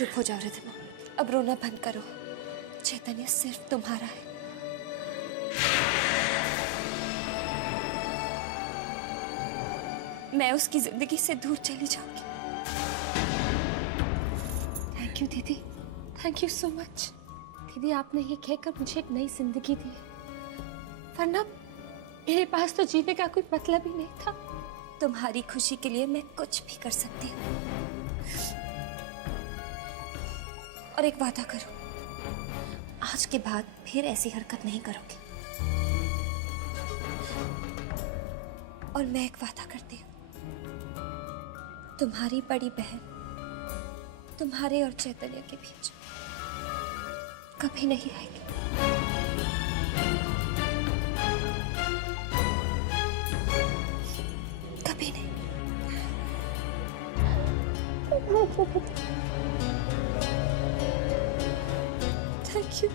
चुप हो जाओ रिद्धिमा, अब रोना बंद करो। चैतन्य सिर्फ तुम्हारा है। मैं उसकी जिंदगी से दूर चली जाऊंगी। थैंक यू दीदी, थैंक यू सो मच। दीदी आपने ये कहकर मुझे एक नई जिंदगी दी है, वरना मेरे पास तो जीने का कोई मतलब ही नहीं था। तुम्हारी खुशी के लिए मैं कुछ भी कर सकती हूँ। और एक वादा करो, आज के बाद फिर ऐसी हरकत नहीं करोगे। और मैं एक वादा करती हूँ, तुम्हारी बड़ी बहन तुम्हारे और चैतन्य के बीच कभी नहीं आएगी। कभी नहीं। Thank you.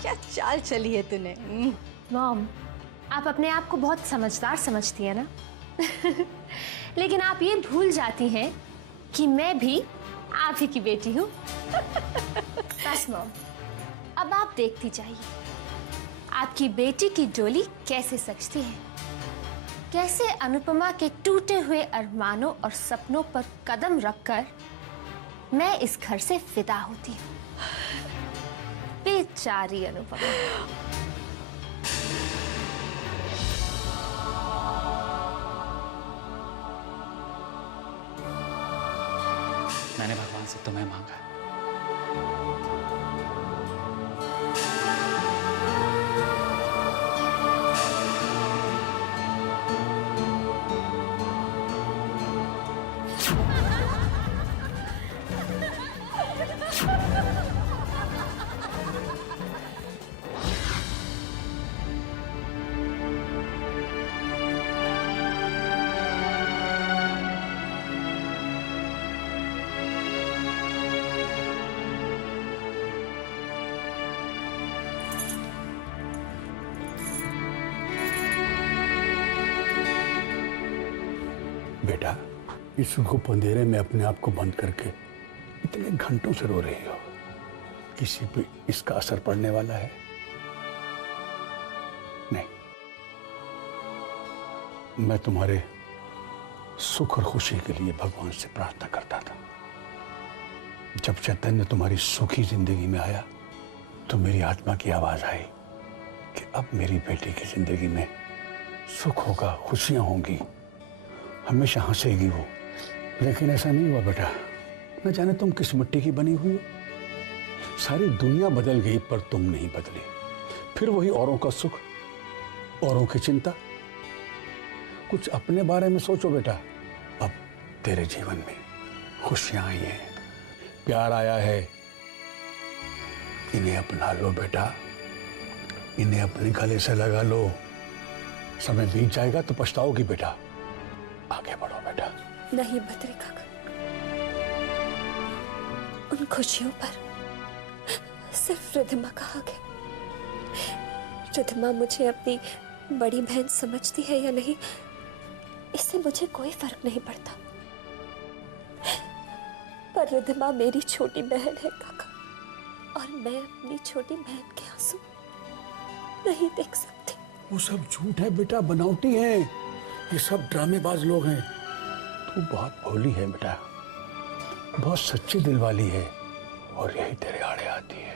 क्या चाल चली है तूने। मॉम, आप अपने आप को बहुत समझदार समझती है ना। लेकिन आप ये भूल जाती हैं कि मैं भी आप ही की बेटी हूँ। बस मॉम, अब आप देखती जाइए आपकी बेटी की डोली कैसे सजती है, कैसे अनुपमा के टूटे हुए अरमानों और सपनों पर कदम रखकर मैं इस घर से विदा होती हूँ। बेचारी अनुपमा। मैंने भगवान से तुम्हें मांगा। बेटा, इस गुप अंधेरे में अपने आप को बंद करके इतने घंटों से रो रही हो, किसी पे इसका असर पड़ने वाला है? नहीं। मैं तुम्हारे सुख और खुशी के लिए भगवान से प्रार्थना करता था। जब चैतन्य तुम्हारी सुखी जिंदगी में आया तो मेरी आत्मा की आवाज आई कि अब मेरी बेटी की जिंदगी में सुख होगा, खुशियां होंगी, हमेशा हंसेगी वो। लेकिन ऐसा नहीं हुआ बेटा। न जाने तुम किस मिट्टी की बनी हुई हो। सारी दुनिया बदल गई पर तुम नहीं बदले। फिर वही औरों का सुख, औरों की चिंता। कुछ अपने बारे में सोचो बेटा। अब तेरे जीवन में खुशियां आई हैं, प्यार आया है, इन्हें अपना लो बेटा, इन्हें अपने गले से लगा लो। समय बीत जाएगा तो पछताओगी बेटा। आगे बढ़ो बेटा। नहीं बद्री काका, उन खुशियों पर सिर्फ रिद्धिमा का हक है। रिद्धिमा मुझे अपनी बड़ी बहन समझती है या नहीं, इससे मुझे कोई फर्क नहीं पड़ता। पर रिद्धिमा मेरी छोटी बहन है काका, और मैं अपनी छोटी बहन के आंसू नहीं देख सकती। वो सब झूठ है बेटा, बनावटी है। ये सब ड्रामेबाज लोग हैं। तू बहुत भोली है बेटा, बहुत सच्चे दिल वाली है और यही तेरे आड़े आती है।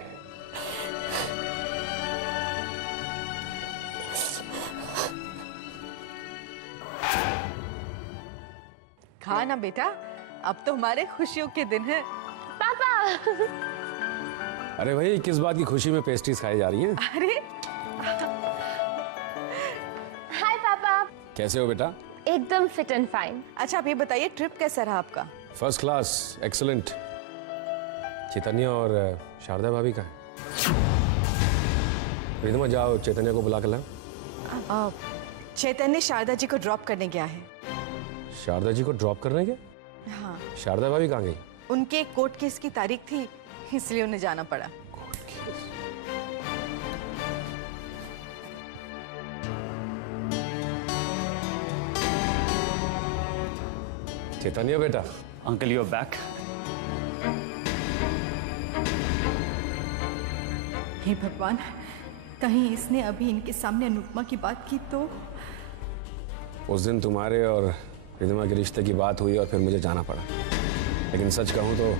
खा ना बेटा, अब तो हमारे खुशियों के दिन है। पापा। अरे भाई, किस बात की खुशी में पेस्ट्रीज खाई जा रही हैं? अरे हाय पापा। कैसे हो बेटा? एकदम फिट एंड फाइन। अच्छा, आप ये बताइए ट्रिप कैसा रहा आपका? First class, excellent. चैतन्य और शारदा भाभी का है? रिधमा, जाओ चैतन्य को बुला कर लाओ। चैतन्य शारदा जी को ड्रॉप करने गया है। शारदा जी को ड्रॉप करने के? हाँ, शारदा भाभी कहाँ गई? उनके कोर्ट केस की तारीख थी, इसलिए उन्हें जाना पड़ा। चैतन्य बेटा। Uncle you are back. हे भगवान, कहीं इसने अभी इनके सामने अनुपमा की बात की तो। उस दिन तुम्हारे और रिधमा के रिश्ते की बात हुई और फिर मुझे जाना पड़ा, लेकिन सच कहूं तो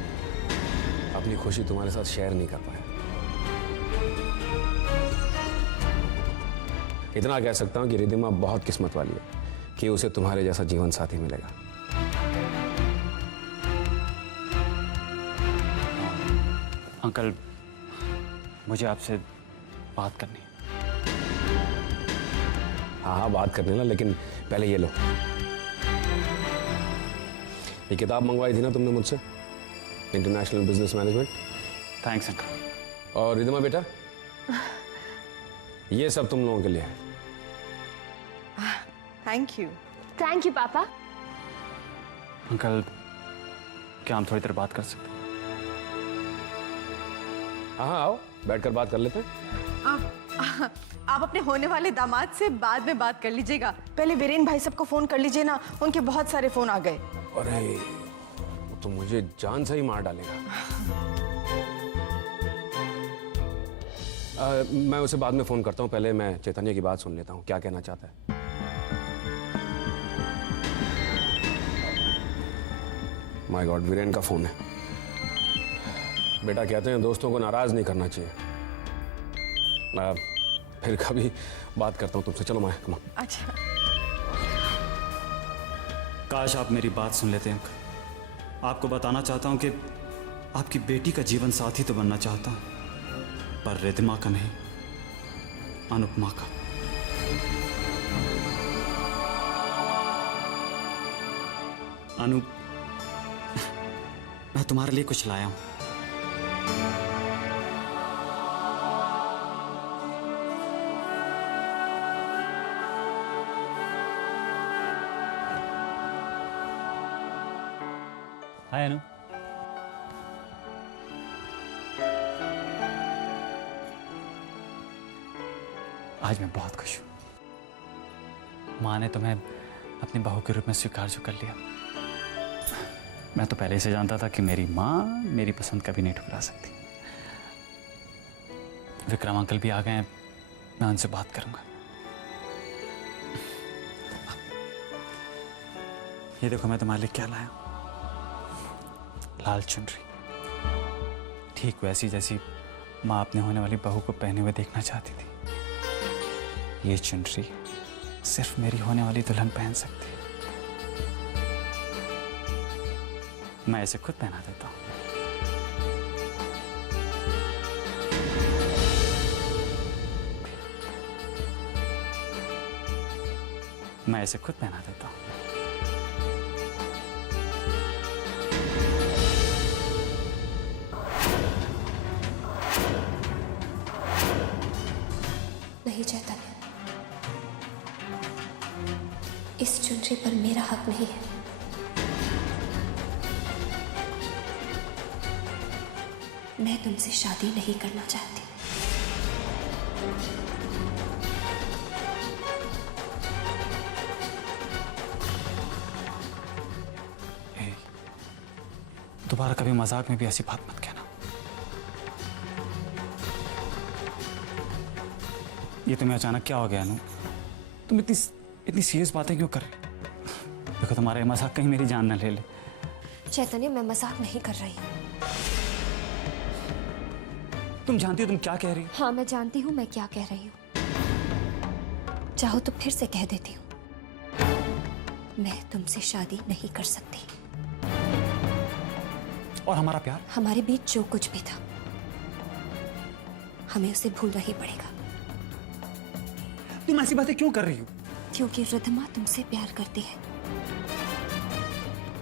अपनी खुशी तुम्हारे साथ शेयर नहीं कर पाया। इतना कह सकता हूं कि रिधमा बहुत किस्मत वाली है कि उसे तुम्हारे जैसा जीवन साथी मिलेगा। अंकल, मुझे आपसे बात करनी है। हाँ हाँ, बात कर लेना, लेकिन पहले ये लो। ये किताब मंगवाई थी ना तुमने मुझसे, international business management. Thanks uncle. और रिधमा बेटा, ये सब तुम लोगों के लिए है। Thank you. थैंक यू पापा। अंकल, क्या हम थोड़ी देर बात कर सकते हैं? हाँ हाँ, आओ बैठकर बात कर लेते हैं। आप अपने होने वाले दामाद से बाद में बात कर लीजिएगा, पहले वीरेन भाई सबको फोन कर लीजिए ना, उनके बहुत सारे फोन आ गए। अरे वो तो मुझे जान से ही मार डालेगा। मैं उसे बाद में फोन करता हूँ, पहले मैं चैतन्य की बात सुन लेता हूँ, क्या कहना चाहता है। माय गॉड, वीरेन का फोन है। बेटा, कहते हैं दोस्तों को नाराज नहीं करना चाहिए। फिर कभी बात करता हूँ तुमसे। चलो मैं कमा। अच्छा, काश आप मेरी बात सुन लेते हैं अंकल। आपको बताना चाहता हूं कि आपकी बेटी का जीवन साथी तो बनना चाहता हूं, पर रिधमा का नहीं, अनुपमा का। अनु, मैं तुम्हारे लिए कुछ लाया हूं। हाय अनु। आज मैं बहुत खुश हूं। माँ ने तुम्हें अपनी बहू के रूप में स्वीकार जो कर लिया। मैं तो पहले से जानता था कि मेरी माँ मेरी पसंद कभी नहीं ठुकरा सकती। विक्रम अंकल भी आ गए हैं, मैं उनसे बात करूंगा। ये देखो मैं तुम्हारे लिए क्या लाया हूं। लाल चुनरी, ठीक वैसी जैसी माँ अपने होने वाली बहू को पहने हुए देखना चाहती थी। ये चुनरी सिर्फ मेरी होने वाली दुल्हन पहन सकती है। मैं इसे खुद पहना देता हूँ। मैं इसे खुद पहना देता हूँ। नहीं चैतन्य, इस चुनरी पर मेरा हक नहीं है। मैं तुमसे शादी नहीं करना चाहती। दोबारा कभी मजाक में भी ऐसी बात मत कहना। ये तुम्हें अचानक क्या हो गया अनु? तुम इतनी सीरियस बातें क्यों कर रही? देखो देखो तुम्हारा ये मजाक कहीं मेरी जान न ले ले। चैतन्य, मैं मजाक नहीं कर रही। तुम जानती हो तुम क्या कह रही हो? हाँ, मैं जानती हूँ मैं क्या कह रही हूँ। चाहो तो फिर से कह देती हूँ, मैं तुमसे शादी नहीं कर सकती। और हमारा प्यार? हमारे बीच जो कुछ भी था, हमें उसे भूलना ही पड़ेगा। तुम ऐसी बातें क्यों कर रही हो? क्योंकि रिद्धिमा तुमसे प्यार करती है।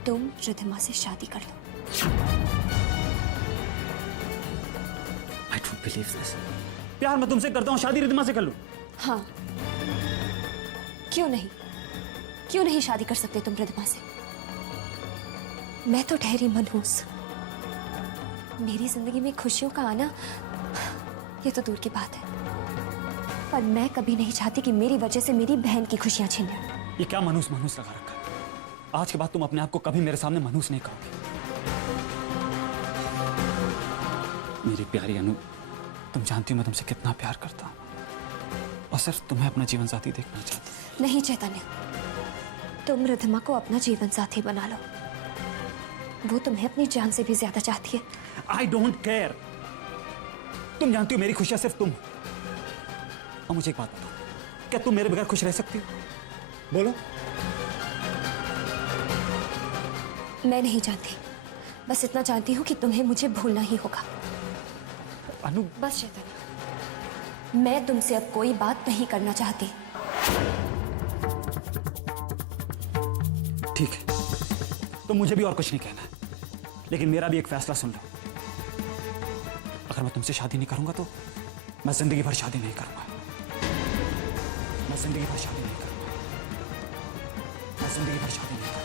तुम रिद्धिमा से शादी कर लो। I don't believe this. प्यार मैं तुमसे करता हूँ, शादी रिद्धिमा से कर लूं। हाँ, क्यों नहीं? क्यों नहीं शादी कर सकते तुम रिद्धिमा से? मैं तो ठहरी मनहूस। मेरी जिंदगी में खुशियों का आना ये तो दूर की बात है, पर मैं कभी नहीं चाहती कि मेरी वजह से मेरी बहन की खुशियां छीन लें। ये क्या मनहूस मनहूस लगा रखा है? आज के बाद तुम अपने आप को कभी मेरे सामने मनहूस नहीं कहोगे। मेरी प्यारी अनु, तुम जानती हो मैं तुमसे कितना प्यार करता हूँ और सिर्फ तुम्हें अपना जीवन साथी देखना चाहता हूँ। नहीं चैतन्य, तुम रिद्धिमा को अपना जीवन साथी बना लो। वो तुम्हें अपनी जान से भी ज्यादा चाहती है। I don't care. तुम जानती हो मेरी खुशियां सिर्फ तुम हो। और मुझे एक बात बताओ, क्या तुम मेरे बगैर खुश रह सकती हो? बोलो। मैं नहीं जानती, बस इतना जानती हूँ कि तुम्हें मुझे भूलना ही होगा। अनु, बस चैतन्य, मैं तुमसे अब कोई बात नहीं करना चाहती। ठीक है, तो मुझे भी और कुछ नहीं कहना है, लेकिन मेरा भी एक फैसला सुन लो। अगर मैं तुमसे शादी नहीं करूंगा तो मैं जिंदगी भर शादी नहीं करूंगा। मैं जिंदगी भर शादी नहीं करूंगा। मैं जिंदगी भर शादी नहीं करूंगा।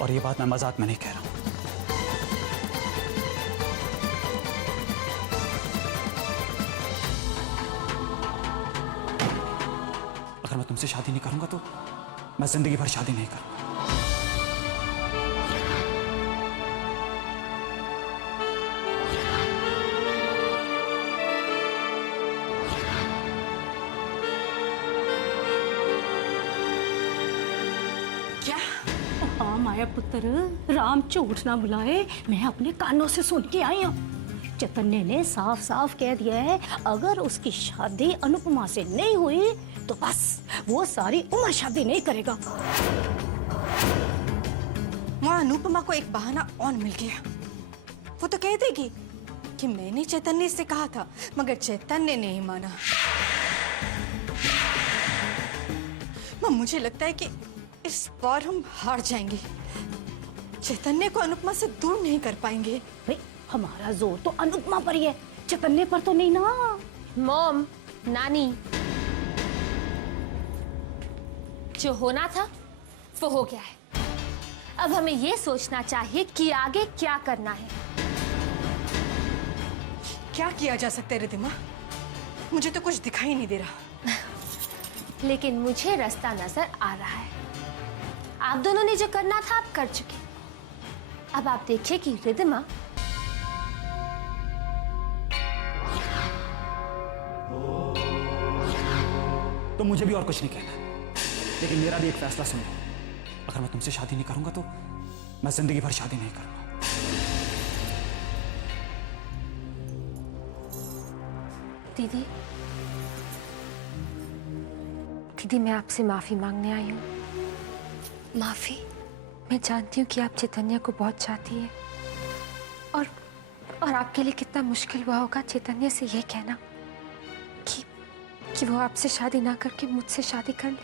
और ये बात मैं मजाक में नहीं कह रहा हूं। अगर मैं तुमसे शादी नहीं करूंगा तो मैं जिंदगी भर शादी नहीं करूंगा। क्या? हाँ माया पुत्र, राम झूठ ना बुलाए, मैं अपने कानों से सुन के आई हूँ। चैतन्य ने साफ साफ कह दिया है, अगर उसकी शादी अनुपमा से नहीं हुई तो बस वो सारी उम्र शादी नहीं करेगा। वहाँ अनुपमा को एक बहाना और मिल गया। वो तो कह देगी कि मैंने चैतन्य से कहा था, मगर चैतन्य ने नहीं माना। मुझे लगता है कि इस बार हम हार जाएंगे। चैतन्य को अनुपमा से दूर नहीं कर पाएंगे। भाई हमारा जोर तो अनुपमा पर ही है, चैतन्य पर तो नहीं ना। मॉम, नानी, जो होना था वो हो गया है। अब हमें ये सोचना चाहिए कि आगे क्या करना है। क्या किया जा सकता है रिद्धिमा? मुझे तो कुछ दिखाई नहीं दे रहा। लेकिन मुझे रास्ता नजर आ रहा है। आप दोनों ने जो करना था आप कर चुके। अब आप देखिए कि रिद्धिमा तो मुझे भी और कुछ नहीं कहना, लेकिन मेरा भी एक फैसला सुनो। अगर मैं तुमसे शादी नहीं करूंगा तो मैं जिंदगी भर शादी नहीं करूंगा। दीदी, दीदी मैं आपसे माफी मांगने आई हूँ। माफी? मैं जानती हूँ कि आप चैतन्य को बहुत चाहती हैं और आपके लिए कितना मुश्किल हुआ होगा चैतन्य से ये कहना कि वो आपसे शादी ना करके मुझसे शादी कर ले।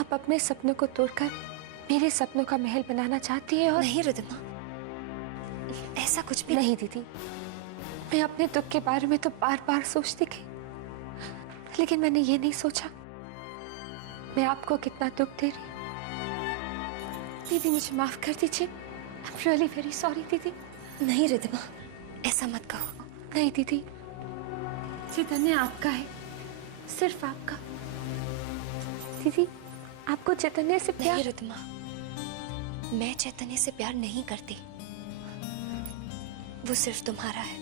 आप अपने सपनों को तोड़कर मेरे सपनों का महल बनाना चाहती है। और नहीं रिद्धिमा, ऐसा कुछ भी नहीं दीदी, मैं अपने दुख के बारे में तो बार बार सोचती गई, लेकिन मैंने ये नहीं सोचा मैं आपको कितना दुख दे रही हूँ। दीदी मुझे माफ कर दीजिए। I'm really very sorry दीदी। नहीं रिद्धिमा, ऐसा मत कहो। नहीं दीदी, चैतन्य आपका है, सिर्फ आपका। दीदी आपको चैतन्य से प्यार। नहीं रिद्धिमा, मैं चैतन्य से प्यार नहीं करती, वो सिर्फ तुम्हारा है।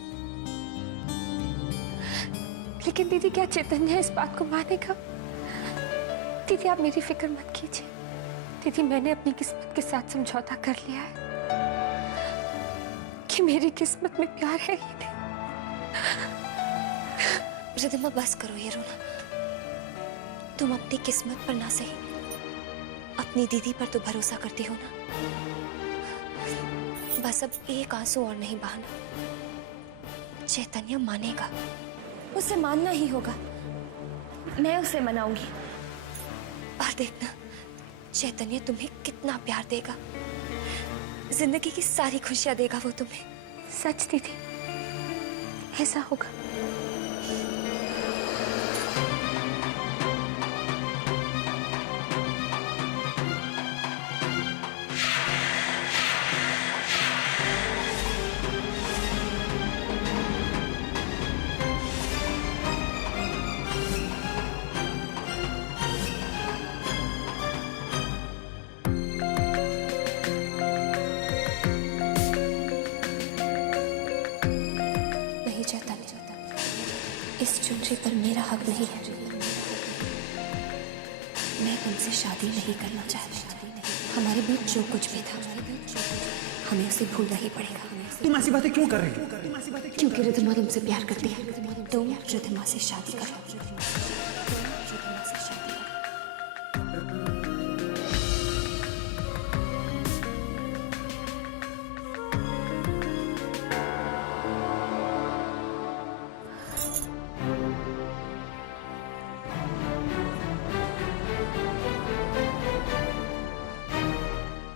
लेकिन दीदी क्या चैतन्य इस बात को मानेगा? दीदी आप मेरी फिक्र मत कीजिए। दीदी मैंने अपनी किस्मत के साथ समझौता कर लिया है कि मेरी किस्मत में प्यार है ही नहीं। रिधिमा बस करो ये रोना। तुम अपनी किस्मत पर ना सही अपनी दीदी पर तो भरोसा करती हो ना। बस अब एक आंसू और नहीं बहाना। चैतन्य मानेगा, उसे मानना ही होगा। मैं उसे मनाऊंगी। और देखना चैतन्य तुम्हें कितना प्यार देगा, जिंदगी की सारी खुशियां देगा वो तुम्हें। सच दीदी, ऐसा होगा। इस चुनरी पर मेरा हक नहीं है। मैं तुमसे शादी नहीं करना चाहती। हमारे बीच जो कुछ भी था हमें उसे भूलना ही पड़ेगा। तुम ऐसी बातें क्यों कर रही हो? क्योंकि रिधिमा तुमसे प्यार करती है। तुम रिधिमा से शादी करो।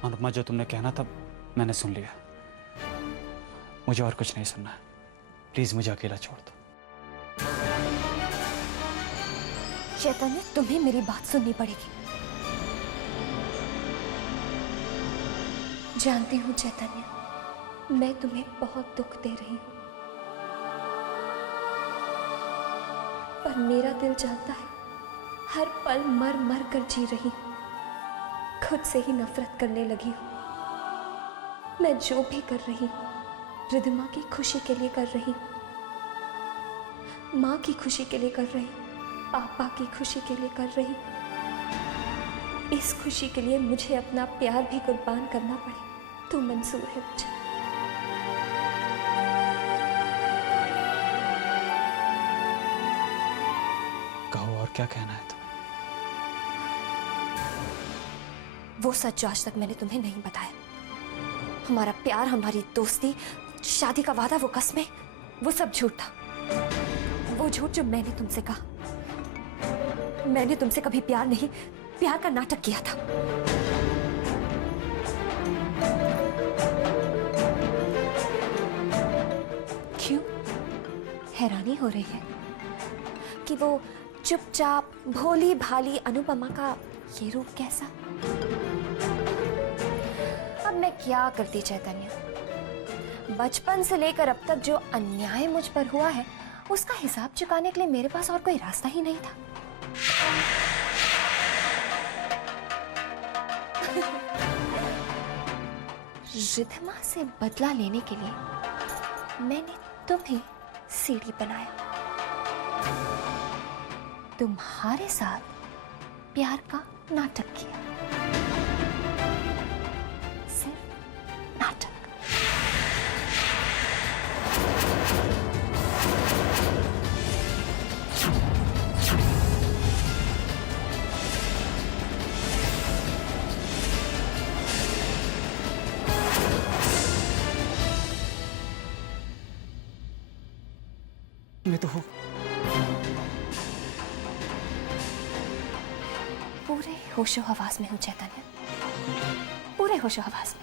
अनुपमा, जो तुमने कहना था मैंने सुन लिया। मुझे और कुछ नहीं सुनना है। प्लीज मुझे अकेला छोड़ दो। चैतन्य, तुम्हें मेरी बात सुननी पड़ेगी। जानती हूँ चैतन्य, मैं तुम्हें बहुत दुख दे रही हूँ, पर मेरा दिल जानता है हर पल मर मर कर जी रही हूँ। खुद से ही नफरत करने लगी हूँ। मैं जो भी कर रही हूँ रिधिमा की खुशी के लिए कर रही हूँ, माँ की खुशी के लिए कर रही हूँ, पापा की खुशी के लिए कर रही हूँ। इस खुशी के लिए मुझे अपना प्यार भी कुर्बान करना पड़े तो मंजूर है मुझे। कहो और क्या कहना है तुम्हें? वो सच जो आज तक मैंने तुम्हें नहीं बताया। हमारा प्यार, हमारी दोस्ती, शादी का वादा, वो कस्में, वो सब झूठ था। वो झूठ जो मैंने तुमसे कहा। मैंने तुमसे कभी प्यार नहीं, प्यार का नाटक किया था। क्यों हैरानी हो रही है कि वो चुपचाप भोली भाली अनुपमा का ये रूप कैसा? अब मैं क्या करती चैतन्य? बचपन से लेकर अब तक जो अन्याय मुझ पर हुआ है उसका हिसाब चुकाने के लिए मेरे पास और कोई रास्ता ही नहीं था। रिधिमा से बदला लेने के लिए मैंने तुम्हें सीढ़ी बनाया। तुम्हारे साथ प्यार का नाटक किया। सिर्फ नाटक। मैं तो हूँ। पूरे होशो हवास में हूँ चैतन्य, पूरे होशो हवास में।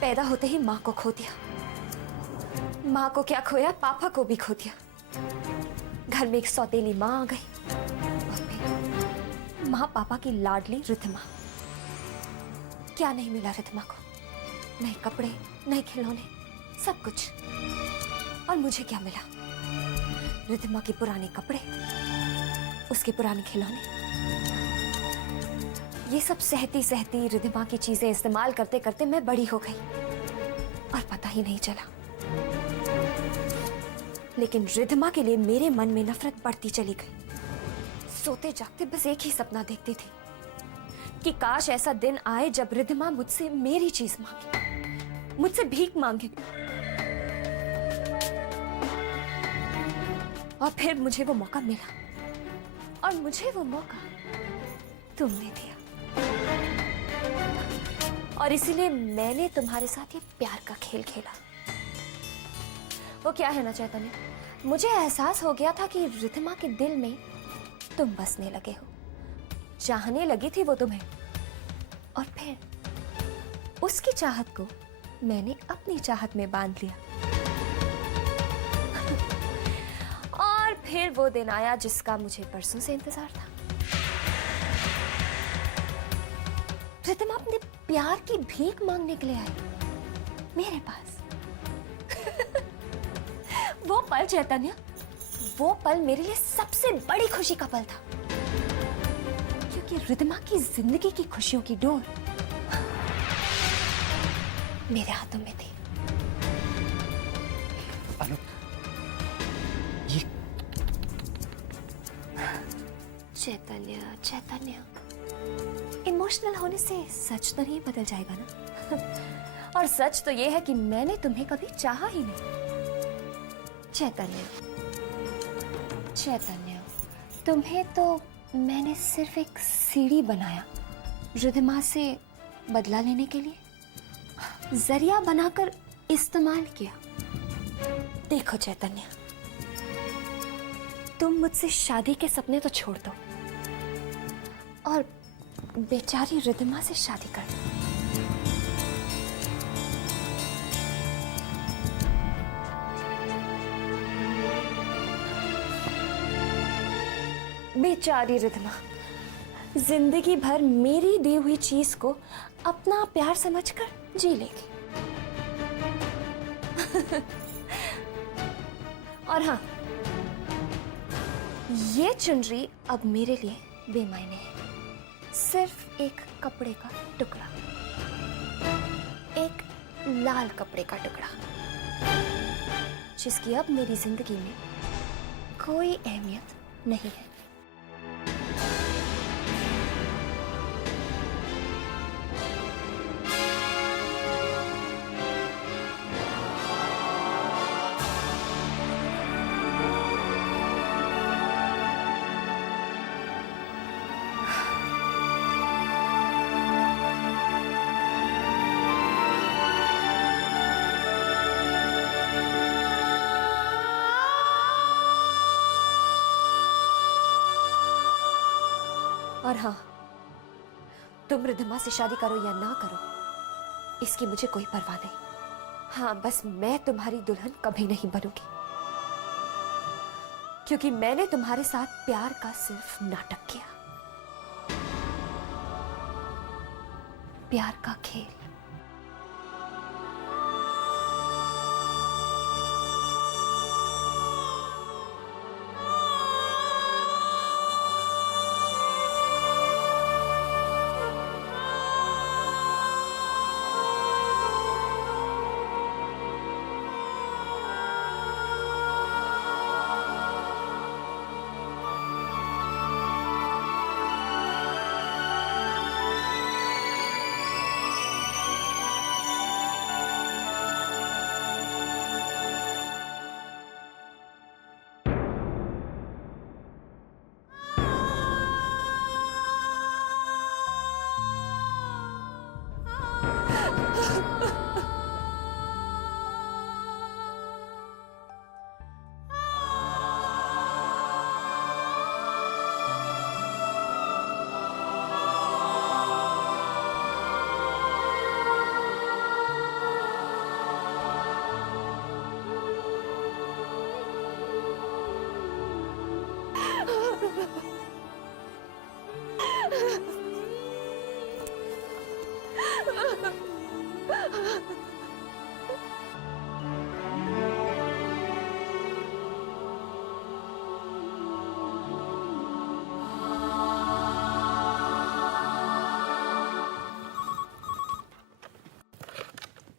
पैदा होते ही माँ को खो दिया। माँ को क्या खोया, पापा को भी खो दिया। घर में एक सौतेली माँ आ गई और फिर माँ पापा की लाडली रिधिमा। क्या नहीं मिला रिधिमा को? नए कपड़े, नए खिलौने, सब कुछ। और मुझे क्या मिला? रिधिमा के पुराने कपड़े, उसके पुराने खिलौने। ये सब सहती सहती रिधिमा की चीजें इस्तेमाल करते करते मैं बड़ी हो गई और पता ही नहीं चला। लेकिन रिधिमा के लिए मेरे मन में नफरत बढ़ती चली गई। सोते जागते बस एक ही सपना देखती थी कि काश ऐसा दिन आए जब रिधिमा मुझसे मेरी चीज मांगे, मुझसे भीख मांगे। और फिर मुझे वो मौका मिला और मुझे वो मौका तुमने दिया। और इसीलिए मैंने तुम्हारे साथ ये प्यार का खेल खेला। वो क्या है ना चैतन्य, मुझे एहसास हो गया था कि रिधिमा के दिल में तुम बसने लगे हो, चाहने लगी थी वो तुम्हें। और फिर उसकी चाहत को मैंने अपनी चाहत में बांध लिया। और फिर वो दिन आया जिसका मुझे परसों से इंतजार था। रिधिमा अपने प्यार की भीख मांगने के लिए आई मेरे पास। वो पल चैतन्य, वो पल मेरे लिए सबसे बड़ी खुशी का पल था, क्योंकि रिधिमा की जिंदगी की खुशियों की डोर मेरे हाथों में थी। अनुप, ये चैतन्य चैतन्य, इमोशनल होने से सच तो नहीं बदल जाएगा ना। और सच तो ये है कि मैंने तुम्हें कभी चाहा ही नहीं। चैतन्य चैतन्य, तुम्हें तो मैंने सिर्फ एक सीढ़ी बनाया रिधिमा से बदला लेने के लिए, जरिया बनाकर इस्तेमाल किया। देखो चैतन्य, तुम मुझसे शादी के सपने तो छोड़ दो और बेचारी रिधिमा से शादी कर दो। बेचारी रिधिमा जिंदगी भर मेरी दी हुई चीज को अपना प्यार समझकर जी लेगी। और हाँ, ये चुनरी अब मेरे लिए बेमायने है। सिर्फ एक कपड़े का टुकड़ा, एक लाल कपड़े का टुकड़ा, जिसकी अब मेरी जिंदगी में कोई अहमियत नहीं है। और हाँ, तुम रिधिमा से शादी करो या ना करो, इसकी मुझे कोई परवाह नहीं। हाँ, बस मैं तुम्हारी दुल्हन कभी नहीं बनूंगी, क्योंकि मैंने तुम्हारे साथ प्यार का सिर्फ नाटक किया, प्यार का खेल।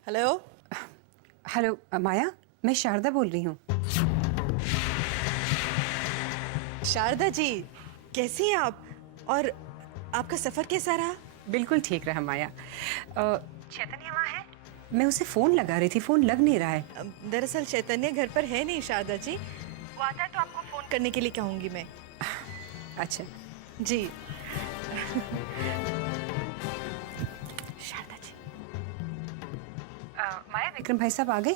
हेलो। हेलो माया, मैं शारदा बोल रही हूँ। शारदा जी, कैसी हैं आप? और आपका सफर कैसा रहा? बिल्कुल ठीक रहा माया। चैतन्य वहाँ है? मैं उसे फोन लगा रही थी, फोन लग नहीं रहा है। दरअसल चैतन्य घर पर है नहीं शारदा जी। वो आता है तो आपको फोन करने के लिए कहूंगी मैं। अच्छा जी। शारदा जी। माया, विक्रम भाई साहब आ गए?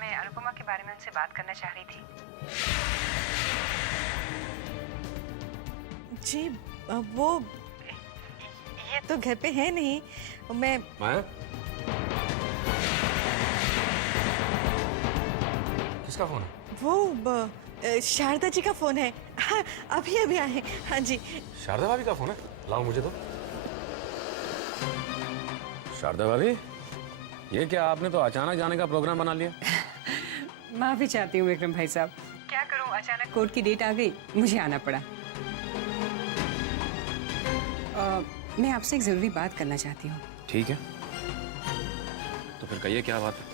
मैं अनुपमा के बारे में उनसे बात करना चाह रही थी। जी वो ये तो घर पे है नहीं। मैं माया, किसका फोन है? वो शारदा जी का फोन है। हाँ, अभी अभी आए हैं। हाँ जी। शारदा भाभी का फोन है? लाओ मुझे तो। शारदा भाभी, ये क्या आपने तो अचानक जाने का प्रोग्राम बना लिया? माफी चाहती हूँ विक्रम भाई साहब, क्या करूँ, अचानक कोर्ट की डेट आ गई, मुझे आना पड़ा। मैं आपसे एक जरूरी बात करना चाहती हूँ। ठीक है, तो फिर कहिए क्या बात है?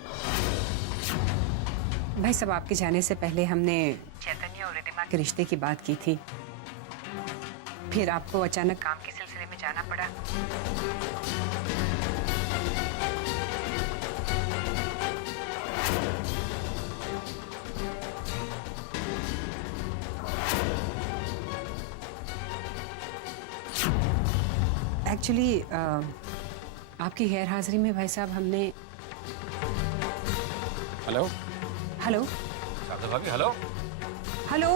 भाई साहब, आपके जाने से पहले हमने चैतन्य और रिद्धिमा के रिश्ते की बात की थी। फिर आपको अचानक काम के सिलसिले में जाना पड़ा। एक्चुअली आपकी गैर हाजिरी में भाई साहब हमने। हेलो हेलो शारदा भाभी, हेलो हेलो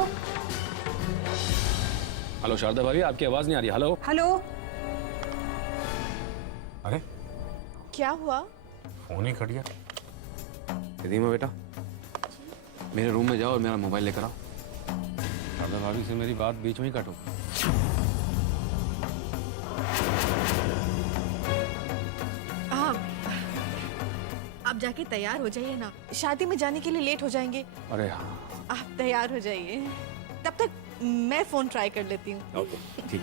हेलो शारदा भाभी, आपकी आवाज नहीं आ रही। Hello hello. अरे क्या हुआ? फोन ही कट गया। रिद्धिमा बेटा, मेरे रूम में जाओ और मेरा मोबाइल लेकर आओ। शारदा भाभी से मेरी बात बीच में ही कटो। आप जाके तैयार हो जाइए ना, शादी में जाने के लिए लेट हो जाएंगे। अरे हाँ, आप तैयार हो जाइए, तब तक मैं फोन ट्राई कर लेती हूँ। ओके ठीक।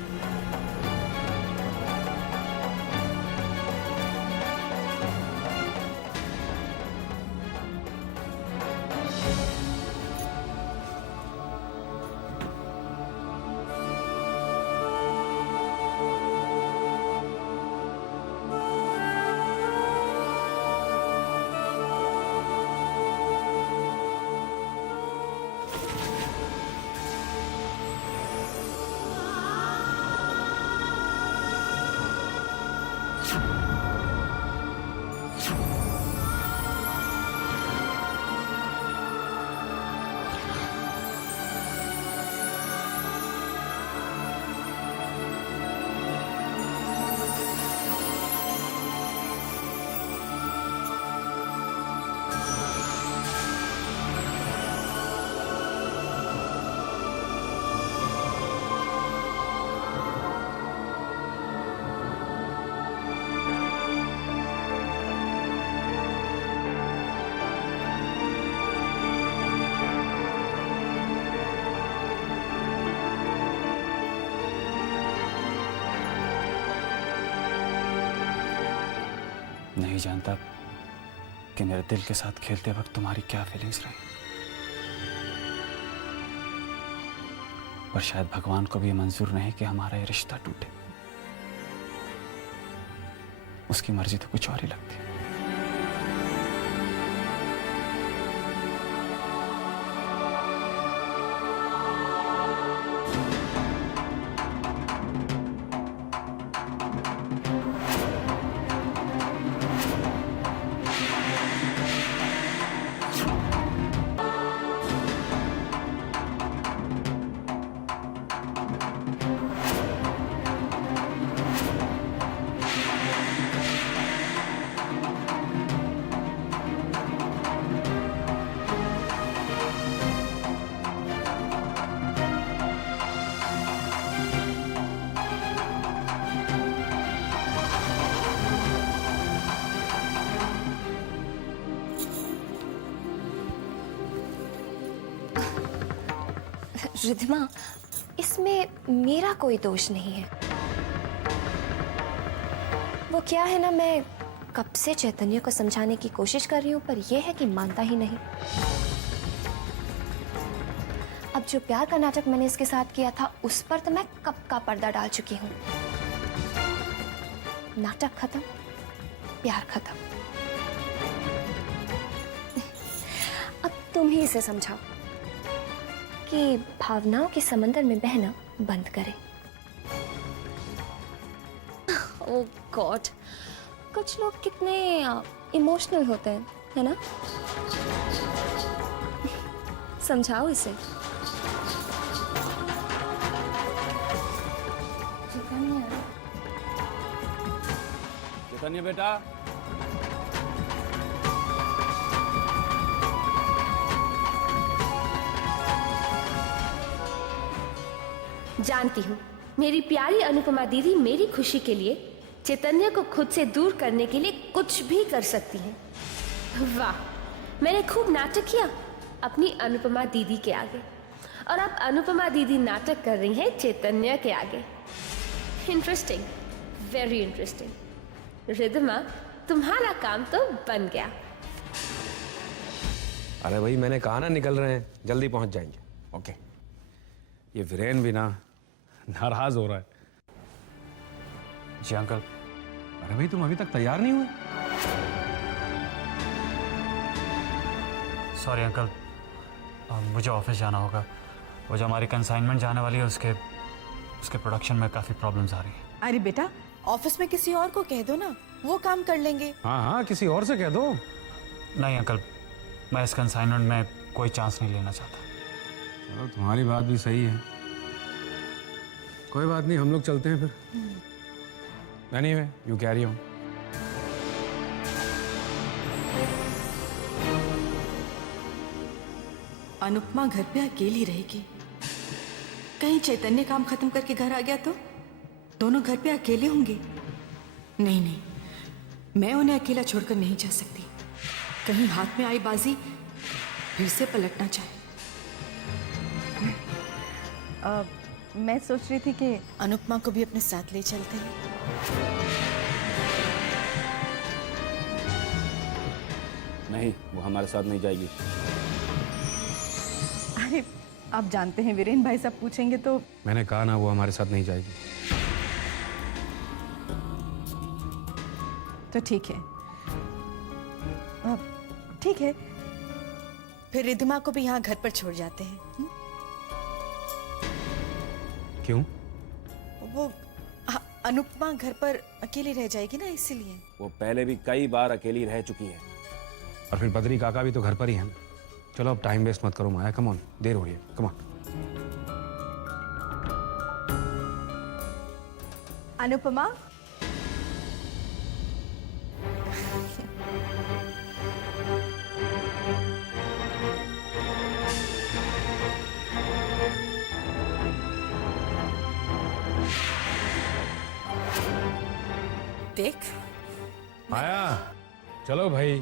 नहीं जानता कि मेरे दिल के साथ खेलते वक्त तुम्हारी क्या फीलिंग्स रही, पर शायद भगवान को भी मंजूर नहीं कि हमारा ये रिश्ता टूटे। उसकी मर्जी तो कुछ और ही लगती है। रिद्धिमा, इसमें मेरा कोई दोष नहीं है। वो क्या है ना, मैं कब से चैतन्य को समझाने की कोशिश कर रही हूँ, पर यह है कि मानता ही नहीं। अब जो प्यार का नाटक मैंने इसके साथ किया था, उस पर तो मैं कब का पर्दा डाल चुकी हूँ। नाटक खत्म, प्यार खत्म। अब तुम ही इसे समझाओ कि भावनाओं के समंदर में बहना बंद करे। ओह गॉड, कुछ लोग कितने इमोशनल होते हैं, है ना? समझाओ इसे। चैतन्य बेटा, जानती हूँ मेरी प्यारी अनुपमा दीदी मेरी खुशी के लिए चैतन्य को खुद से दूर करने के लिए कुछ भी कर सकती हैं। वाह, मैंने खूब नाटक किया अपनी अनुपमा दीदी के आगे, और अब अनुपमा दीदी नाटक कर रही हैं चैतन्य के आगे। Interesting, very interesting. रिद्धिमा, तुम्हारा काम तो बन गया। अरे भाई मैंने कहा ना निकल रहे हैं, जल्दी पहुंच जाएंगे। ओके। ये वीरेन भी ना नाराज हो रहा है। जी अंकल। अरे भाई तुम अभी तक तैयार नहीं हुए? सॉरी अंकल, मुझे ऑफिस जाना होगा। वो जो हमारी कंसाइनमेंट जाने वाली है, उसके प्रोडक्शन में काफ़ी प्रॉब्लम्स आ रही हैं। अरे बेटा, ऑफिस में किसी और को कह दो ना, वो काम कर लेंगे। हाँ हाँ, किसी और से कह दो। नहीं अंकल, मैं इस कंसाइनमेंट में कोई चांस नहीं लेना चाहता। चलो तुम्हारी बात भी सही है, कोई बात नहीं, हम लोग चलते हैं फिर। Anyway, you carry on. Anupama घर पे अकेली रहेगी। कहीं चैतन्य काम खत्म करके घर आ गया तो दोनों घर पे अकेले होंगे। नहीं नहीं, मैं उन्हें अकेला छोड़कर नहीं जा सकती। कहीं हाथ में आई बाजी फिर से पलटना चाहे। मैं सोच रही थी कि अनुपमा को भी अपने साथ ले चलते हैं। नहीं, वो हमारे साथ नहीं जाएगी। अरे आप जानते हैं वीरेन भाई सब पूछेंगे तो। मैंने कहा ना, वो हमारे साथ नहीं जाएगी। तो ठीक है, ठीक है, फिर रिद्धिमा को भी यहाँ घर पर छोड़ जाते हैं। क्यों? वो अनुपमा घर पर अकेली रह जाएगी ना, इसीलिए। वो पहले भी कई बार अकेली रह चुकी है, और फिर बद्री काका भी तो घर पर ही है। चलो अब टाइम वेस्ट मत करो माया, कम ऑन, देर हो रही है, कम ऑन। अनुपमा, देख। माया, चलो भाई।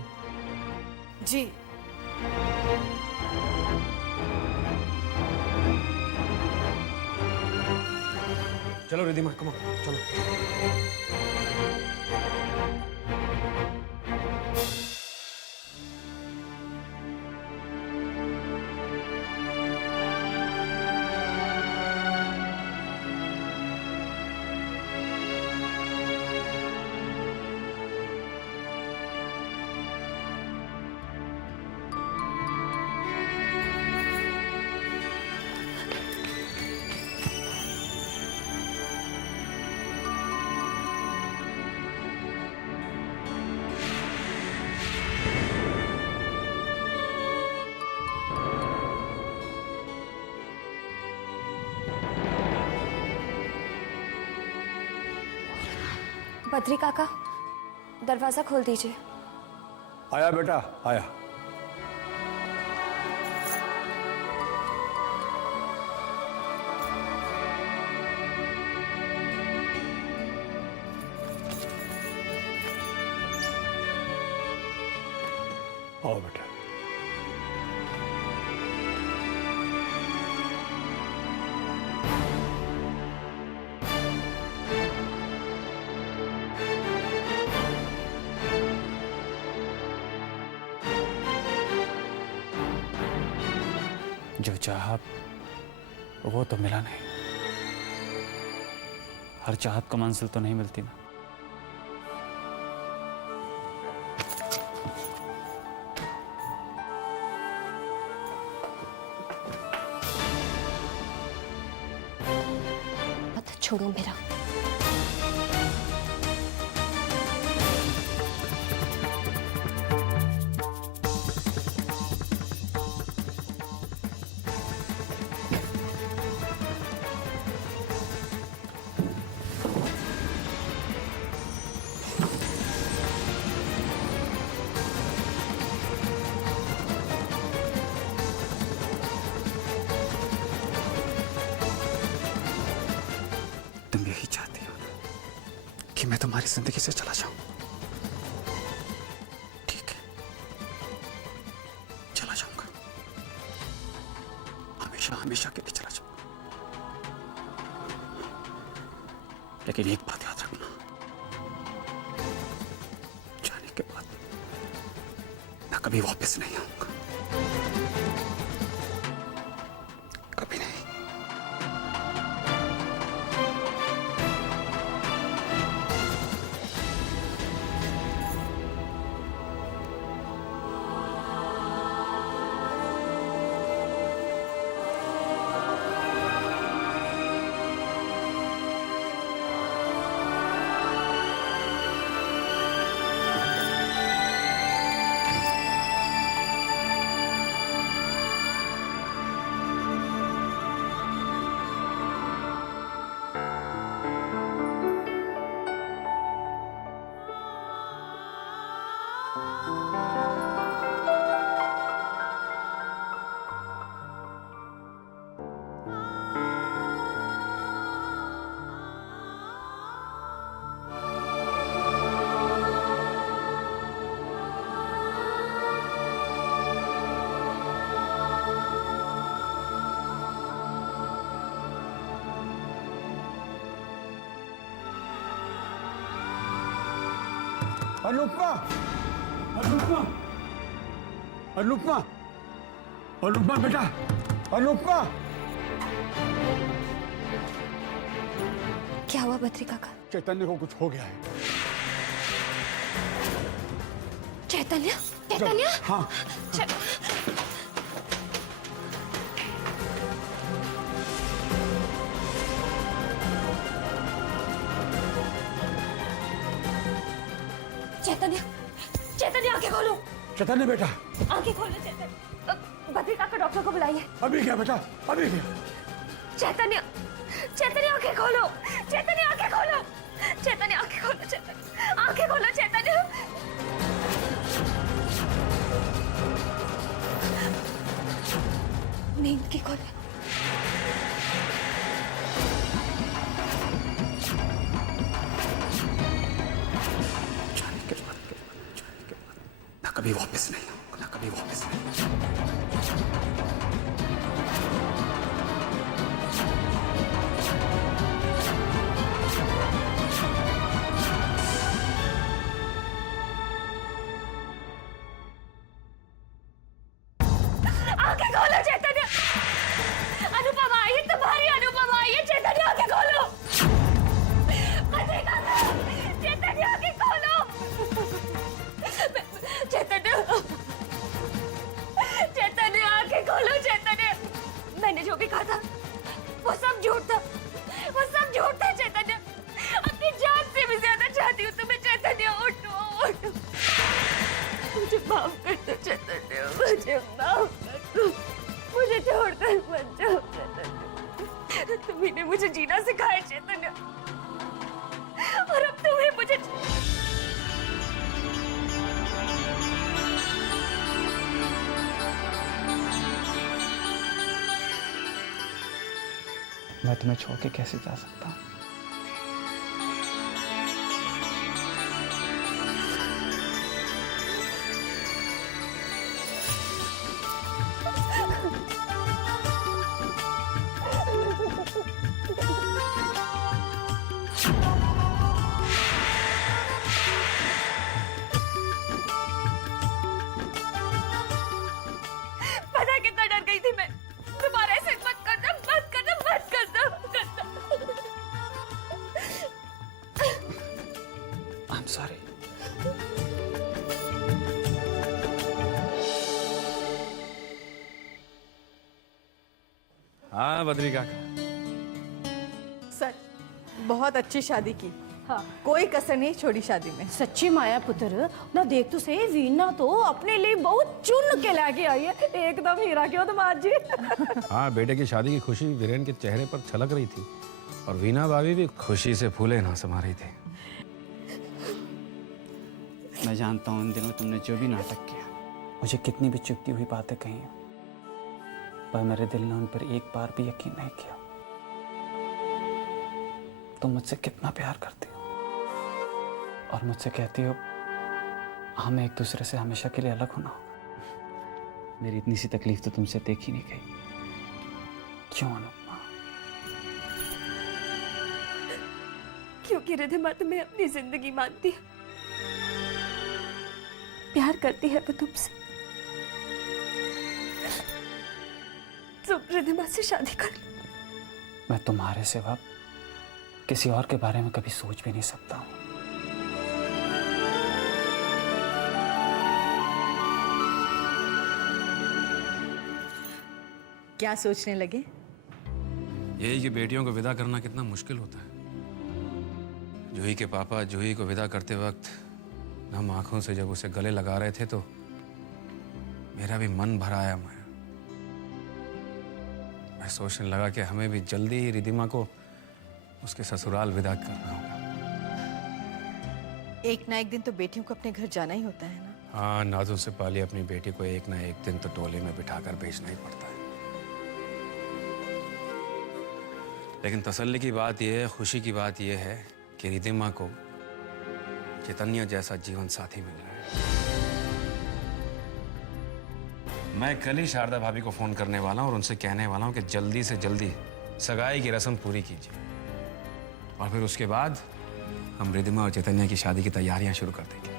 जी। चलो रिद्धिमा, कम ऑन, चलो। बद्री काका, दरवाजा खोल दीजिए। आया बेटा, आया। आओ बेटा। जो चाहा वो तो मिला नहीं। हर चाहत को मंजिल तो नहीं मिलती ना। मत छोड़ो मेरा। तुम यही चाहती हो कि मैं तुम्हारी जिंदगी से चला जाऊं? ठीक है, चला जाऊंगा, हमेशा हमेशा के लिए चला जाऊंगा। लेकिन एक बात याद रखना, जाने के बाद मैं कभी वापस नहीं आऊंगा, कभी नहीं। अनुपमा, अनुपमा, अनुपमा, अनुपमा बेटा, अनुपमा। क्या हुआ बद्री काका? चैतन्य को कुछ हो गया है। चैतन्य? चैतन्य? हाँ। चैतन्य, चैतन्य आंखें खोलो। चैतन्य बेटा, आंखें खोलो चैतन्य। बद्री काका डॉक्टर को बुलाइए। अभी क्या बेटा, अभी क्या? चैतन्य, चैतन्य आंखें खोलो। चैतन्य आंखें खोलो। चैतन्य आंखें खोलो। चैतन्य आंखें खोलो। चैतन्य नींद की खोलो। ना कभी वापस नहीं आऊंगा, ना कभी वापस नहीं। आंखें खोलो चैतन्य। अनुपमा आई, तुम्हारी अनुपमा आई है। चैतन्य आंखें खोलो। बद्री काका, चैतन्य आंखें खोलो। चैतन्य, चैतन्य आंखें खोलो। चैतन्य, मैंने जो भी कहा था वो सब झूठ था, वो सब झूठ था। चैतन्य, अपनी जान से भी ज्यादा चाहती हूँ तुम्हें। चैतन्य उठो, उठो। मुझे माफ कर दो चैतन्य, मुझे माफ कर दो। मुझे छोड़कर मत जाओ चैतन्य। तुम्ही ने मुझे जीना सिखाया चैतन्य, और अब तुम्हें मुझे मैं तुम्हें छोड़ के कैसे जा सकता हूँ? पता कितना डर गई थी मैं। I'm sorry. हाँ बद्री काका, सच बहुत अच्छी शादी की। हाँ कोई कसर नहीं छोड़ी शादी में। सच्ची माया पुत्र ना, देख तो सही, वीना तो अपने लिए बहुत चुन के लाके आई है, एकदम हीरा क्यों तुम आज जी। हाँ बेटे की शादी की खुशी वीरेन के चेहरे पर छलक रही थी और वीना भाभी भी खुशी से फूले ना समा रही थी। मैं जानता हूँ इन दिनों तुमने जो भी नाटक किया, मुझे कितनी भी चुभती हुई बातें कही हैं, पर मेरे दिल ने उन पर एक बार भी यकीन नहीं किया। तुम मुझसे कितना प्यार करती हो और मुझसे कहती हो हमें एक दूसरे से हमेशा के लिए अलग होना होगा। मेरी इतनी सी तकलीफ तो तुमसे देखी नहीं गई। क्यों अनुपमा? क्योंकि रिधिमा तुम्हें अपनी जिंदगी मानती है, प्यार करती है वो तुमसे। तुम रिधिमा से शादी कर लो। मैं तुम्हारे सिवा किसी और के बारे में कभी सोच भी नहीं सकता हूँ। क्या सोचने लगे? यही कि बेटियों को विदा करना कितना मुश्किल होता है। जूही के पापा जूही को विदा करते वक्त नम आंखों से जब उसे गले लगा रहे थे तो मेरा भी मन भर आया। मैं सोचने लगा कि हमें भी जल्दी ही रिधिमा को उसके ससुराल विदा करना होगा। एक ना एक दिन तो बेटियों को अपने घर जाना ही होता है ना। हाँ, नाज़ों से पाली अपनी बेटी को एक ना एक दिन तो टोले में बिठाकर भेजना ही पड़ता है। लेकिन तसल्ली की बात यह है, खुशी की बात यह है कि रिधिमा को चैतन्य जैसा जीवन साथी मिल रहा है। मैं कल ही शारदा भाभी को फोन करने वाला हूं और उनसे कहने वाला हूं कि जल्दी से जल्दी सगाई की रस्म पूरी कीजिए और फिर उसके बाद हम रिधिमा और चैतन्य की शादी की तैयारियां शुरू कर देंगे।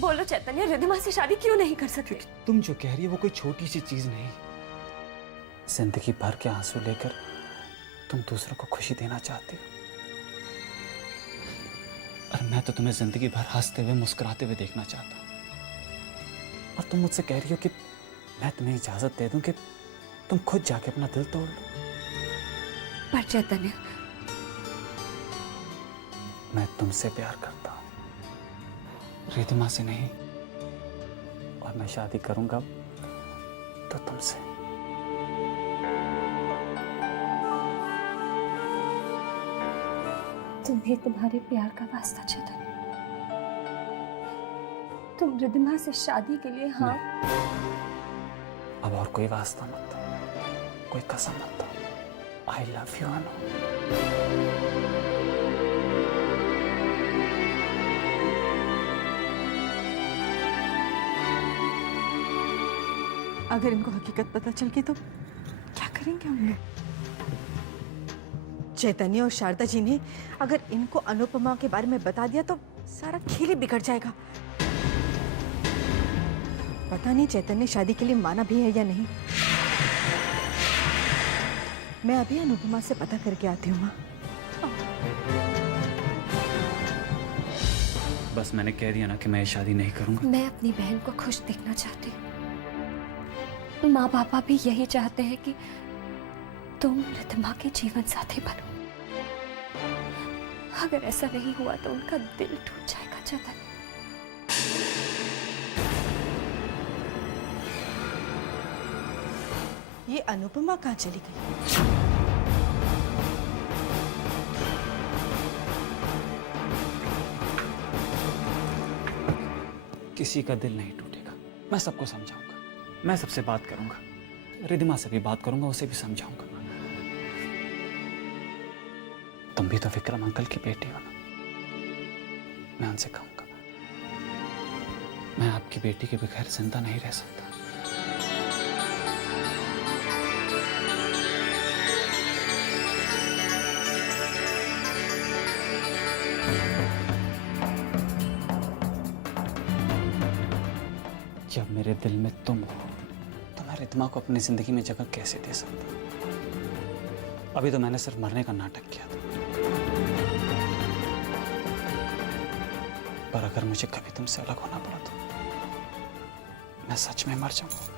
बोलो चैतन्य, रिधिमा से शादी क्यों नहीं कर सकते? तुम जो कह रही हो वो कोई छोटी सी चीज नहीं। जिंदगी भर के आंसू लेकर तुम दूसरों को खुशी देना चाहती हो और मैं तो तुम्हें जिंदगी भर हंसते हुए मुस्कुराते हुए देखना चाहता हूं। और तुम मुझसे कह रही हो कि मैं तुम्हें इजाजत दे दूं कि तुम खुद जाके अपना दिल तोड़ लो। पर चैतन्य, मैं तुमसे प्यार करता हूं, रिधिमा से नहीं। और मैं शादी करूंगा तो तुमसे। तुम्हें तुम्हारे प्यार का वास्ता चैतन्य। तुम रिधिमा से शादी के लिए हाँ। अब और कोई वास्ता मत दो, कोई कसम मत दो। आई लव यू अनु। अगर इनको हकीकत पता चल गई तो क्या करेंगे हम लोग? चैतन्य और शारदा जी ने अगर इनको अनुपमा के बारे में बता दिया तो सारा खेल ही बिगड़ जाएगा। पता नहीं चैतन्य शादी के लिए माना भी है या नहीं। मैं अभी अनुपमा से पता करके आती हूँ माँ। बस मैंने कह दिया ना कि मैं ये शादी नहीं करूंगा। मैं अपनी बहन को खुश देखना चाहती हूँ। माँ पापा भी यही चाहते हैं कि तुम रिधिमा के जीवन साथी बनो। अगर ऐसा नहीं हुआ तो उनका दिल टूट जाएगा चैतन्य। ये अनुपमा कहाँ चली गई? किसी का दिल नहीं टूटेगा। मैं सबको समझाऊंगा। मैं सबसे बात करूंगा, रिधिमा से भी बात करूंगा, उसे भी समझाऊंगा। तुम भी तो विक्रम अंकल की बेटी हो ना। मैं उनसे कहूंगा मैं आपकी बेटी के बगैर जिंदा नहीं रह सकता। जब मेरे दिल में तुम हो तो मैं रिधिमा को अपनी जिंदगी में जगह कैसे दे सकता? अभी तो मैंने सिर्फ मरने का नाटक किया था, पर अगर मुझे कभी तुमसे अलग होना पड़ा तो मैं सच में मर जाऊंगा।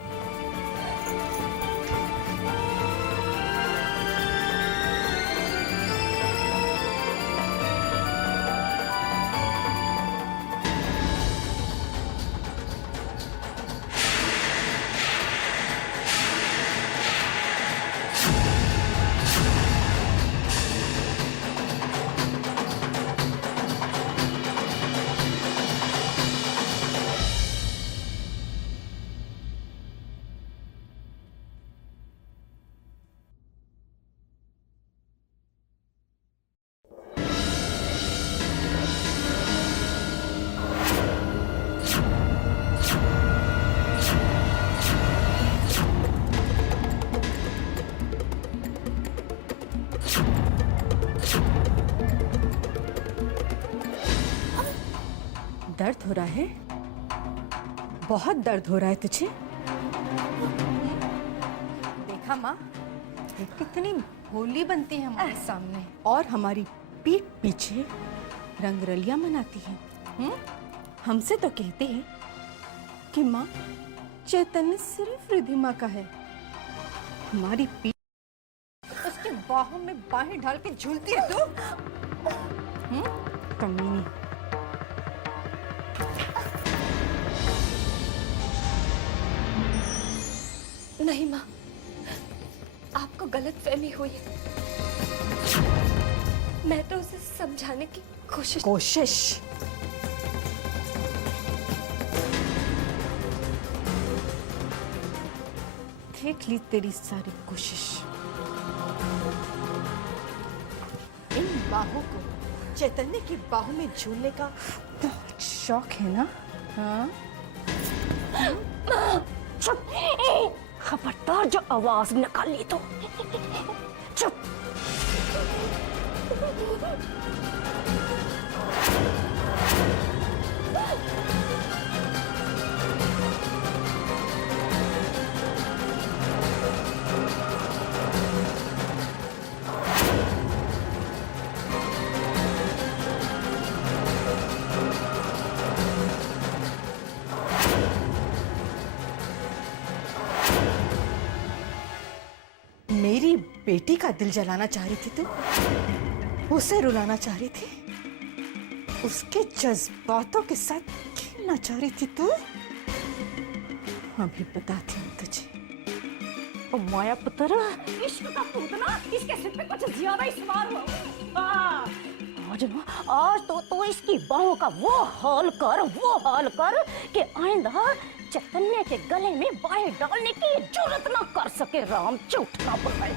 दर्द हो रहा है? बहुत दर्द हो रहा है तुझे? देखा माँ, ये कितनी भोली बनती है हमारे सामने और हमारी पीठ पीछे रंगरलियां मनाती है। हमसे तो कहते हैं कि माँ चैतन्य सिर्फ रिधिमा का है। हमारी पीठ उसके बाहों में बाहें डाल के झूलती है तू। कमीनी। नहीं माँ, आपको गलत फहमी हुई है। मैं तो उसे समझाने की कोशिश देख ली तेरी सारी कोशिश। इन बाहों को चैतन्य की बाहों में झूलने का बहुत शौक है ना? हाँ? चुप! खबरदार जो आवाज निकाली तो चुप! मेरी बेटी का दिल जलाना चाह रही थी तू? उसे रुलाना चाह रही थी? उसके जज्बातों के साथ खेलना चाह रही थी तू? अभी बताती हूँ तुझे। ओ माया पुत्र, इश्क का भूत ना इसके सिर पे कुछ ज्यादा ही सवार हुआ। आज तो इसकी बाहों का वो हाल कर कि आइंदा चैतन्य के गले में बाहें डालने की जरूरत ना कर सके। राम झूठ ना बोले।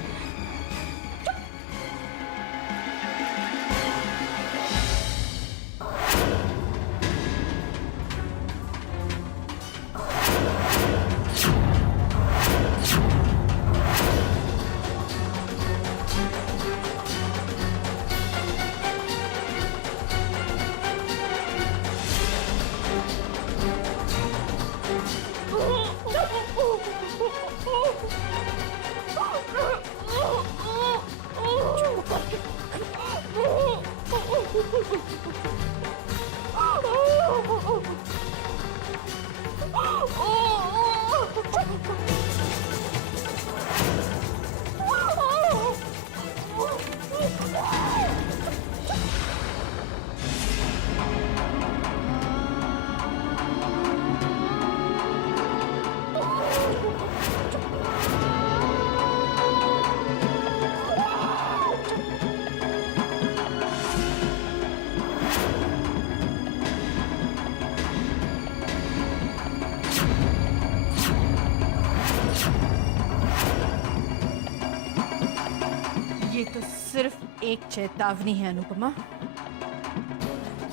ये तो सिर्फ एक चेतावनी है अनुपमा।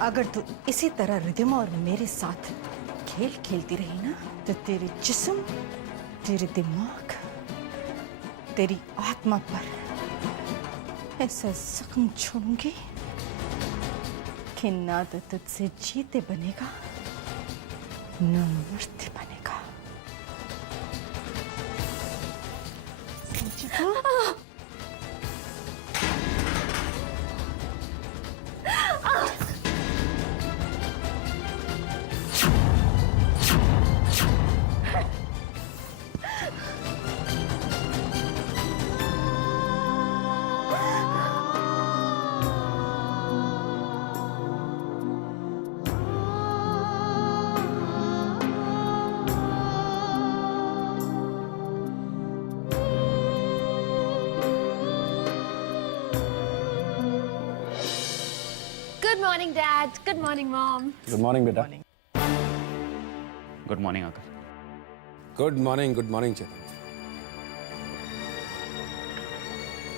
अगर तू इसी तरह रिधिमा और मेरे साथ खेल खेलती रही ना तो तेरे जिस्म, तेरे दिमाग, तेरी आत्मा पर ऐसा जख्म छोड़ूंगी कि ना तो तुझसे जीते बनेगा ना मरते बनेगा। समझी तू? morning, Dad. Good morning, Mom. Good morning बेटा। Good morning uncle. Good morning Chetan.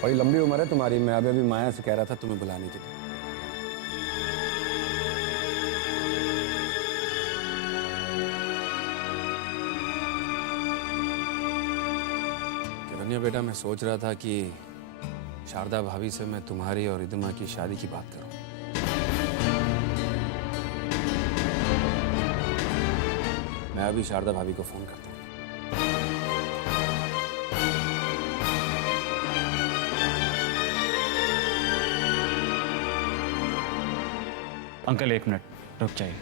बड़ी लंबी उम्र है तुम्हारी। मैं अभी माया से कह रहा था तुम्हें बुलाने के लिए। चैतन्य बेटा, मैं सोच रहा था कि शारदा भाभी से मैं तुम्हारी और रिद्धिमा की शादी की बात करूं। मैं अभी शारदा भाभी को फोन करता हूं। अंकल 1 मिनट रुक जाइए।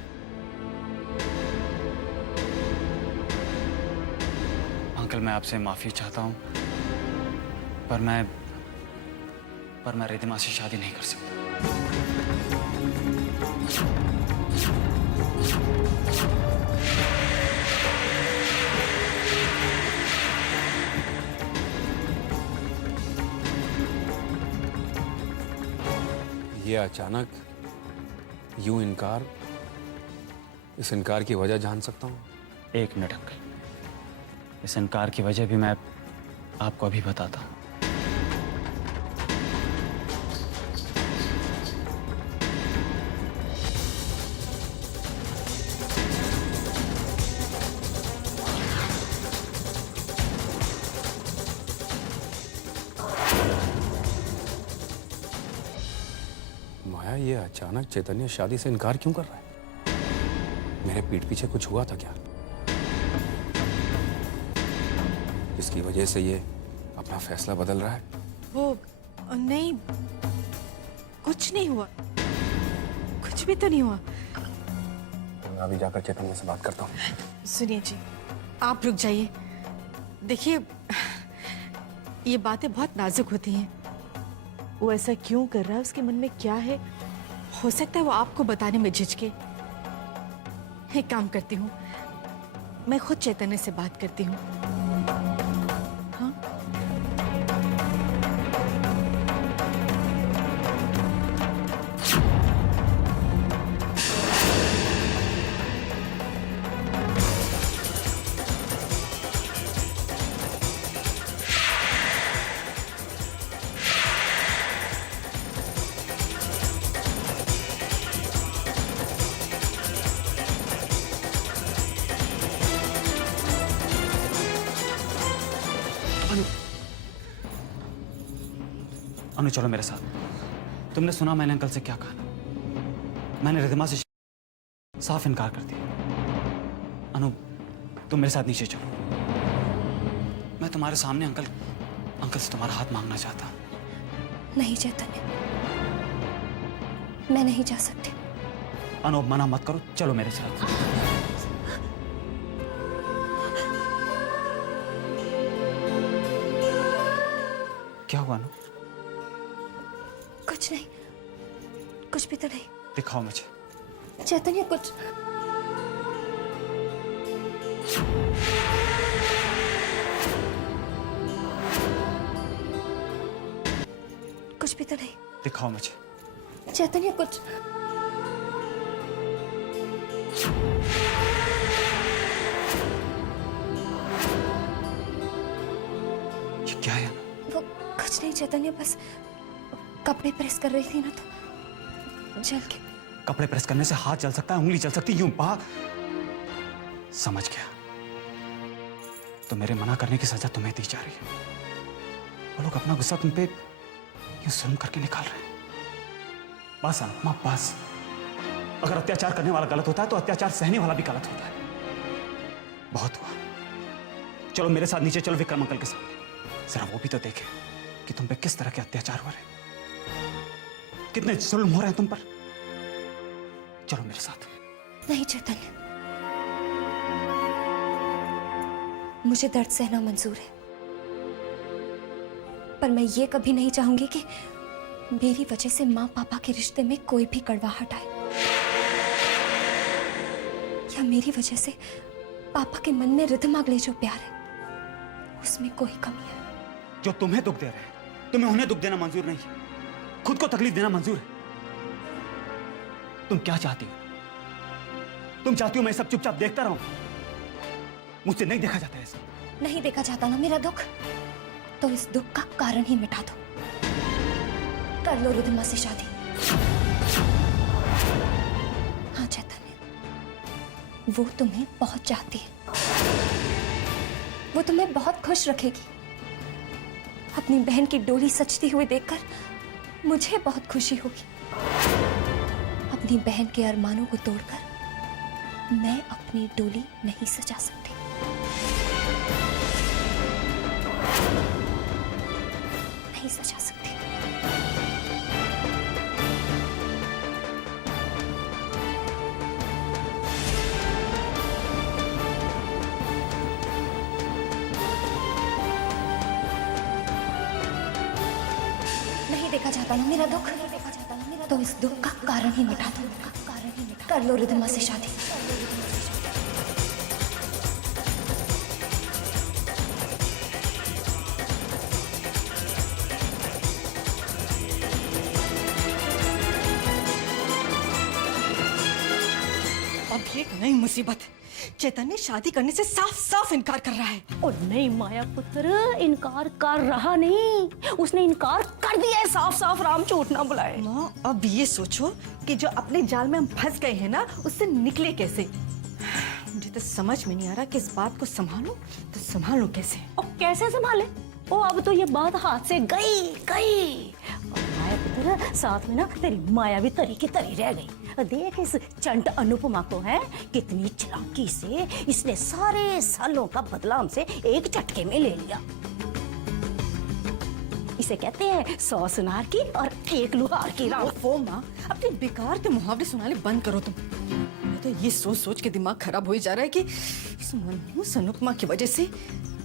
अंकल मैं आपसे माफी चाहता हूं, पर मैं रिद्धिमा से शादी नहीं कर सकता। ये अचानक यूं इनकार, इस इनकार की वजह जान सकता हूं? 1 मिनट अंकल, इस इनकार की वजह भी मैं आपको अभी बताता हूं। माया, ये अचानक चैतन्य शादी से इनकार क्यों कर रहा है? मेरे पीठ पीछे कुछ हुआ था क्या, जिसकी वजह से ये अपना फैसला बदल रहा है? वो नहीं, कुछ नहीं हुआ, कुछ भी तो नहीं हुआ। मैं अभी जाकर चैतन्य से बात करता हूँ। सुनिए जी, आप रुक जाइए। देखिए, ये बातें बहुत नाजुक होती हैं। वो ऐसा क्यों कर रहा है, उसके मन में क्या है, हो सकता है वो आपको बताने में झिझके। एक काम करती हूँ, मैं खुद चैतन्य से बात करती हूँ। हाँ? अनु चलो मेरे साथ। तुमने सुना मैंने अंकल से क्या कहा? मैंने रिद्धिमा से साफ इनकार कर दिया। अनु तुम मेरे साथ नीचे चलो। मैं तुम्हारे सामने अंकल से तुम्हारा हाथ मांगना चाहता हूं। नहीं चैतन्य, मैं नहीं जा सकती। अनु मना मत करो, चलो मेरे साथ। क्या हुआ अनु? कुछ नहीं, कुछ भी तो नहीं। दिखाओ मुझे। चैतन्य कुछ कुछ भी तो नहीं। दिखाओ मुझे। चैतन्य कुछ ये क्या है? वो कुछ नहीं चैतन्य, बस कपड़े प्रेस कर रही थी ना तो जल के। कपड़े प्रेस करने से हाथ जल सकता है, उंगली जल सकती, यूं पा। समझ गया। तो मेरे मना करने की सजा तुम्हें दी जा रही है। वो लोग अपना गुस्सा तुम पे यूं जुल्म करके निकाल रहे हैं। बस अनुपमा बस। अगर अत्याचार करने वाला गलत होता है तो अत्याचार सहने वाला भी गलत होता है। बहुत हुआ। चलो मेरे साथ नीचे चलो विक्रम अंकल के सामने। जरा वो भी तो देखे कि तुम पे किस तरह के अत्याचार हो रहे हैं, कितने जुल्म हो रहे हैं तुम पर। चलो मेरे साथ। नहीं चैतन्य, मुझे दर्द सहना मंजूर है, पर मैं ये कभी नहीं चाहूंगी कि मेरी वजह से माँ पापा के रिश्ते में कोई भी कड़वाहट आए, या मेरी वजह से पापा के मन में रिद्धिमा के लिए जो प्यार है उसमें कोई कमी है। जो तुम्हें दुख दे रहे हैं, तुम्हें उन्हें दुख देना मंजूर नहीं है। खुद को तकलीफ देना मंजूर है। तुम क्या चाहती हो? तुम चाहती हो मैं सब चुपचाप देखता रहूं? मुझसे नहीं देखा जाता ऐसा। नहीं देखा जाता ना मेरा दुख, तो इस दुख का कारण ही मिटा दो। कर लो रिद्धिमा से शादी। हाँ चैतन्य, वो तुम्हें बहुत चाहती है, वो तुम्हें बहुत खुश रखेगी। अपनी बहन की डोली सजती हुई देखकर मुझे बहुत खुशी होगी। अपनी बहन के अरमानों को तोड़कर मैं अपनी डोली नहीं सजा सकती। नहीं सजा सकती। नहीं देखा जाता ना मेरा दुख, तो इस दुख का कारण ही मिटा दो। कर लो रिद्धिमा से शादी। अब ये एक नई मुसीबत। चैतन्य शादी करने से साफ साफ इनकार कर रहा है। और नहीं माया पुत्र, इनकार कर रहा नहीं, उसने इनकार कर दिया है साफ साफ। राम झूठ ना बुलाए। माँ, अब ये सोचो कि जो अपने जाल में हम फंस गए हैं ना, उससे निकले कैसे। मुझे तो समझ में नहीं आ रहा कि इस बात को संभालूं तो संभालूं कैसे। और कैसे संभाले? ओ अब तो ये बात हाथ से गई गई। और माया पुत्र, साथ में ना तेरी माया भी तरी की तरी रह गई। देख इस चंट अनुपमा को, है कितनी चालाकी से इसने सारे सालों का बदला हमसे एक झटके में ले लिया। इसे कहते हैं 100 सुनार की और 1 लुहार की। राम वो माँ, अपने बेकार के मुहावरे सुनाने बंद करो तुम। मैं तो ये सोच सोच के दिमाग खराब हो जा रहा है कि इस मनहूस अनुपमा की वजह से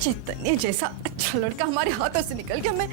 चैतन्य जैसा अच्छा लड़का हमारे हाथों से निकल गया। मैं